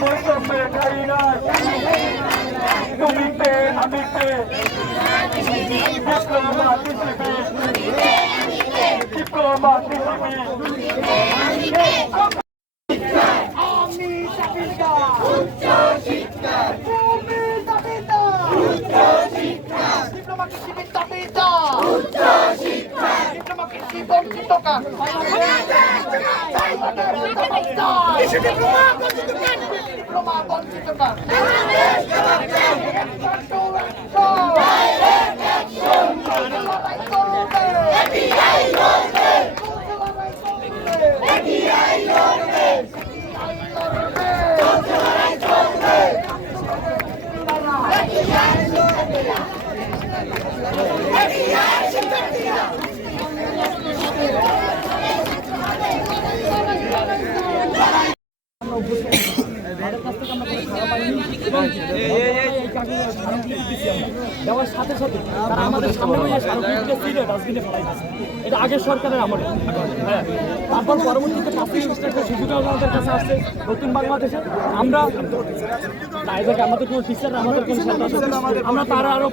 বৈষম্যের ঠাঁই নাই তুমি কে আমি কে ডিপ্লোমা আমি চাকরিটা উচ্চ শিক্ষা তুমি চাকরিটা উচ্চ শিক্ষা ডিপ্লোমা কৃষিবিদ চাকরিটা উচ্চ শিক্ষা ডিপ্লোমা কৃষি বঞ্চিত কাজ ডিপ্লোমা বঞ্চিত কাজ দেওয়ার সাথে সাথে তারা আমাদের সামনে ছিল ডাস্টবিনে ফেলাই দিচ্ছে। এটা আগের সরকারের আমলে। হ্যাঁ, তারপর পরবর্তীতে শিশুটা আমাদের কাছে আসছে নতুন বাংলাদেশে। আমরা আমাদের কোনো টিচার আমাদের কোনো আমরা তারা আরো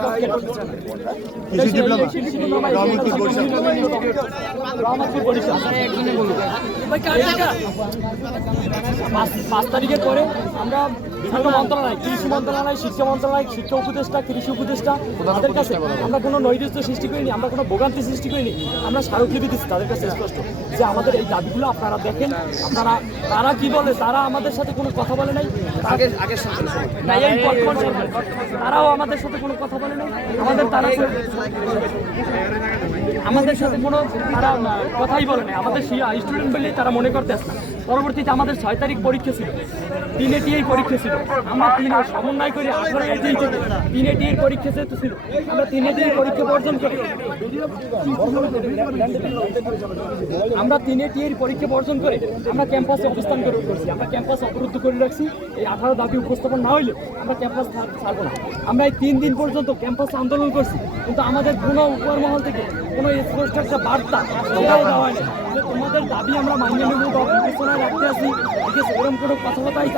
পাঁচ তারিখের পরে আমরা বিভিন্ন মন্ত্রণালয়, কৃষি মন্ত্রণালয়, শিক্ষা মন্ত্রণালয়, শিক্ষা উপদেষ্টা, কৃষি উপদেষ্টা তাদের কাছে আমরা কোনো নৈরাজ্য সৃষ্টি করিনি, আমরা কোনো ভোগান্তি সৃষ্টি করিনি। আমরা স্মারকলিপি দিচ্ছি তাদের কাছে স্পষ্ট যে আমাদের এই দাবিগুলো আপনারা দেখেন। আপনারা তারা কি বলে, তারা আমাদের সাথে কোনো কথা বলে নাই। তারাও আমাদের সাথে কোনো কথা বলে নাই। আমাদের সাথে কোনো তারা কথাই বলে নাই। আমাদের স্টুডেন্ট বলে তারা মনে করতে আসে না। পরবর্তীতে আমাদের 6 তারিখ পরীক্ষা ছিল, 3 ATI পরীক্ষা ছিল। আমরা 3 সমন্বয় করে 18 ATI থেকে 3 ATI পরীক্ষা ছিল। আমরা 3 ATI পরীক্ষা বর্জন করি। আমরা 3 ATI পরীক্ষা বর্জন করে আমরা ক্যাম্পাসে অবস্থান করছি। আমরা ক্যাম্পাস অবরুদ্ধ করে রাখছি। এই 18 দাবি উপস্থাপন না হইলে আমরা ক্যাম্পাস ছাড়বো না। আমরা এই 3 দিন পর্যন্ত ক্যাম্পাসে আন্দোলন করছি, কিন্তু আমাদের কোনো উপর মহল থেকে কোনো স্পষ্ট একটা বার্তা দেওয়া হয়নি যে তোমাদের দাবি আমরা মানিয়ে নেব বা বিবেচনায় রাখতে আসি। এরকম কোনো কথাবার্তাই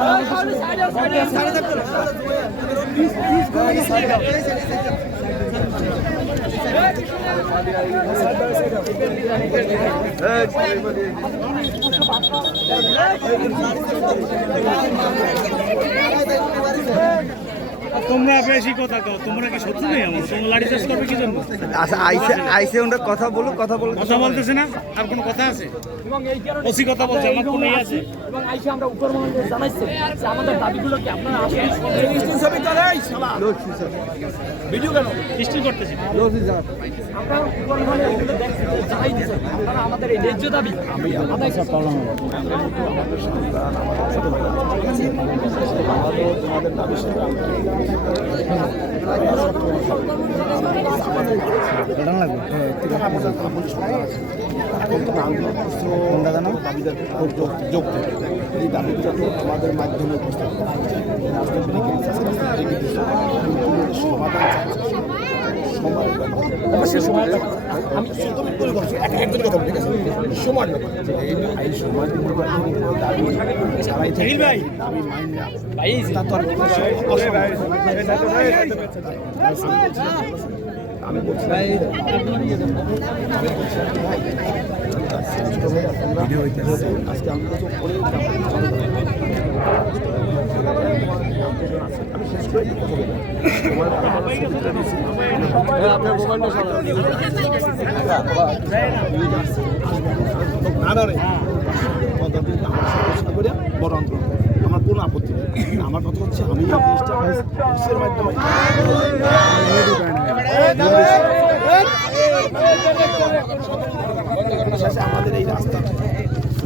তোমরা বেশি কথা কও, তোমরা কি সত্যি নেই আমার তোমরা লাঠি চাষ করবে কি জন্য? আচ্ছা আইসে ওরা কথা বলতেছে না। আর কোনো কথা আছে? ওসি কথা বলছে, আমার কোনো আছে? এবং আইসে আমরা উপর মহলে জানাইছি যে আমাদের দাবিগুলো কি আপনারা আসলে ভিডিও কেন হিস্ট্রি করতেছি। আমরা উপর মহলে এগুলো দেখছি, জানাই দিচ্ছি আপনারা আমাদের এই ন্যায্য দাবি আদায় করতে হবে। তোমাদের দাবির সাথে যোগ দেবে। এই দাবিটা তো আমাদের মাধ্যমে উপস্থাপন সমাধান অবশ্যই সময় আমি একজনের কথা বলি, ঠিক আছে? সময় এই সময় দাবি মাইন্ড আমি বলছি আজকে আমি তো করে আমি শেষ করে আপনার মোবাইলটা বড় আন্দোলন আমার কোনো আপত্তি নেই। আমার কথা হচ্ছে আমি মাধ্যমে আমাদের এই রাস্তা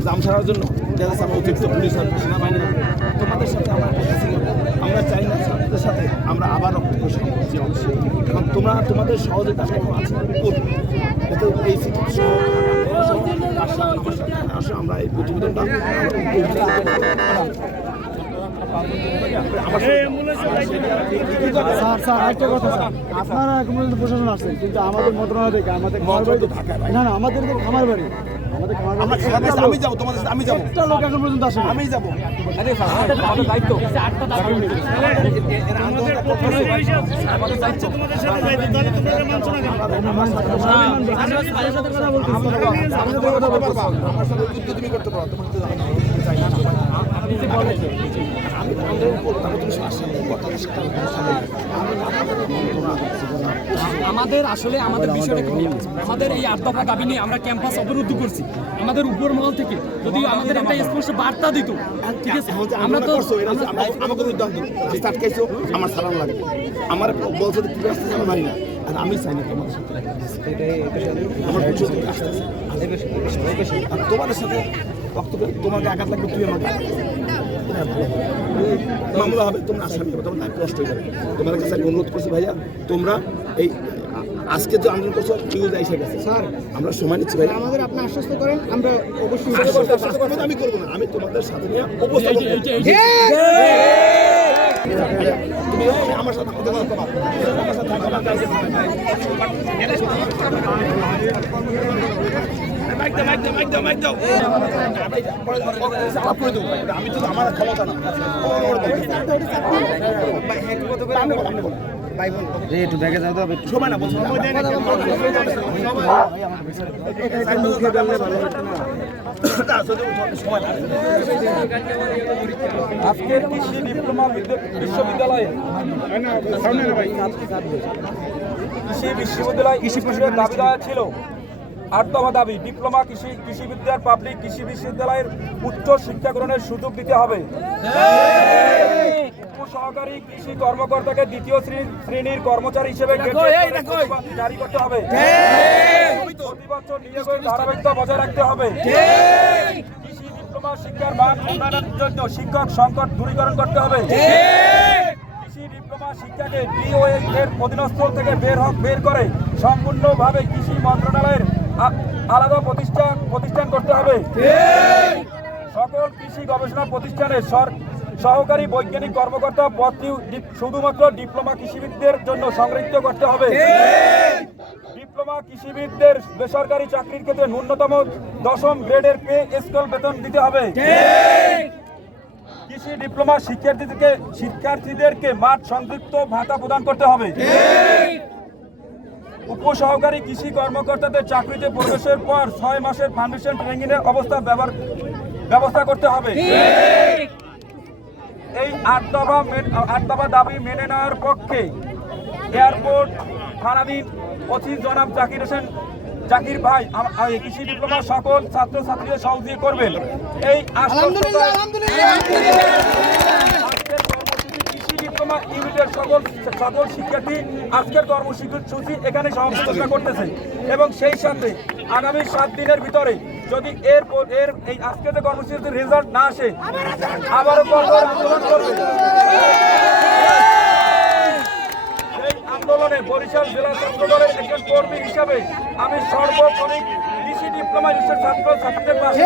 জাম ছাড়ার জন্য দেখা যাচ্ছে আমরা অতিরিক্ত পুলিশ সেনাবাহিনী তোমাদের সাথে আমরা চাই না ছাত্রদের সাথে আমরা আবারও করছি অবশ্যই। কারণ তোমাদের সহযোগিতা এখন আছে এই আমরা এই প্রতিবেদনটা আরেকটা কথা স্যার, আপনারা এখন প্রশাসন আসছেন, কিন্তু আমাদের মন্ত্রণালয় থেকে আমাদের খামার বাড়ি না আমাদের খামার বাড়ি আমরা খেলাতে আসি, আমি যাবো তোমাদের সাথে, আমি যাবো, একটা লোক এখন পর্যন্ত আসে আমি যাবো। আমাদের দায়িত্ব 8টা দাবি তোমাদের সাথে যাইতে, তাহলে তোমরা এটা মানছো না কেন? আমরা স্যারের সাথে কথা বলতেছি আমার সাথে যুদ্ধ তুমি করতে পারো, তোমার তো আমি চাই না, আপনি যে বলেন আমি আন্দোলন করবো, তারপর তুমি আসলে কথা সেটা আমাদের আসলে আমাদের বিষয়টা কি? আমাদের এই 8 দফা দাবি নিয়ে আমরা ক্যাম্পাস অবরুদ্ধ করছি। আমাদের উপর মহল থেকে যদি আমাদের একটা স্পষ্ট বার্তা দিত, ঠিক আছে, আমরা তো আমাকে উদ্যান স্টার্ট খাইছো, আমার সালাম লাগবে, আমার বলছে কি আসতেছে আমি মানি না, আর আমি চাই না তোমার সাথে আমার কিছু আসতেছে, আর তোমাদের সাথে বক্তব্য তোমাকে আঘাত লাগবে, তুই আমাকে মামলা হবে, তোমরা আসামি হবে, তোমার কষ্ট হয়ে যাবে। তোমাদের কাছে আমি অনুরোধ করছি ভাইয়া, তোমরা এই আজকে যে আন্দোলন করছো নিউজ এসে গেছে, স্যার আমরা সময় নিচ্ছি ভাই, আমাদের আপনি আশ্বস্ত করেন, আমরা অবশ্যই আমি করবো না, আমি তোমাদের সাথে নিয়ে উপস্থাপন করবো। তুমি আমার সাথে কথা বলো, আমার সাথে কথা বলো। আমি তো আমার ক্ষমতা না, একটু দেখে যাও তো সময় না বলছো আজকের কৃষি ডিপ্লোমা বিশ্ববিদ্যালয়ে কৃষি বিশ্ববিদ্যালয় কৃষি পরিষদের দাবি দেওয়া ছিল 8 দফা দাবি। ডিপ্লোমা কৃষিবিদ্যার পাবলিক কৃষি বিশ্ববিদ্যালয়ের উচ্চ শিক্ষা গ্রহণের সুযোগ দিতে হবে। উপসহকারী কৃষি কর্মকর্তাকে 2য় শ্রেণীর কর্মচারী হিসেবে জারি করতে হবে। প্রতি বছর নিয়োগের ধারাবাহিকতা বজায় রাখতে হবে। কৃষি ডিপ্লোমা শিক্ষার মান উন্নয়নের জন্য শিক্ষক সংকট দূরীকরণ করতে হবে। কৃষি ডিপ্লোমা শিক্ষাকে ডিওএ এর অধীনস্থ থেকে বের করে সম্পূর্ণভাবে কৃষি মন্ত্রণালয়ের আলাদা প্রতিষ্ঠান করতে হবে। সকল কৃষি গবেষণা প্রতিষ্ঠানের সহকারী বৈজ্ঞানিক কর্মকর্তা পদটি শুধুমাত্র ডিপ্লোমা কৃষিবিদদের জন্য সংরক্ষিত করতে হবে। ডিপ্লোমা কৃষিবিদদের বেসরকারি চাকরির ক্ষেত্রে ন্যূনতম 10ম গ্রেডের পে স্কেল বেতন দিতে হবে। কৃষি ডিপ্লোমা শিক্ষার্থীদেরকে মাঠ সংযুক্ত ভাতা প্রদান করতে হবে। উপসহকারী কৃষি কর্মকর্তাদের চাকরিতে প্রবেশের পর 6 মাসের ফাউন্ডেশন ট্রেনিং এর ব্যবস্থা করতে হবে। এই 8 দফা দাবি মেনে নেওয়ার পক্ষে এয়ারপোর্ট থানাধীন ওসি জনাব জাকির ভাই কৃষি ডিপ্লোমা সকল ছাত্রছাত্রীদের সহযোগিতা করবেন। এই কৃষি ডিপ্লোমা ইউনিটের সকল শিক্ষার্থী আজকের কর্মসূচি এখানে সমাবেশ করতেছে এবং সেই সাথে আগামী 7 দিনের ভিতরে যদি এই আজকের যে কর্মসূচির রেজাল্ট না আসে আবারও কঠোর আন্দোলন করবে। এই আন্দোলনে বরিশাল জেলা ছাত্র দলের একজন কর্মী হিসাবে আমি সর্বক্ষণিক কৃষি ডিপ্লোমা ছাত্রছাত্রীদের পাশে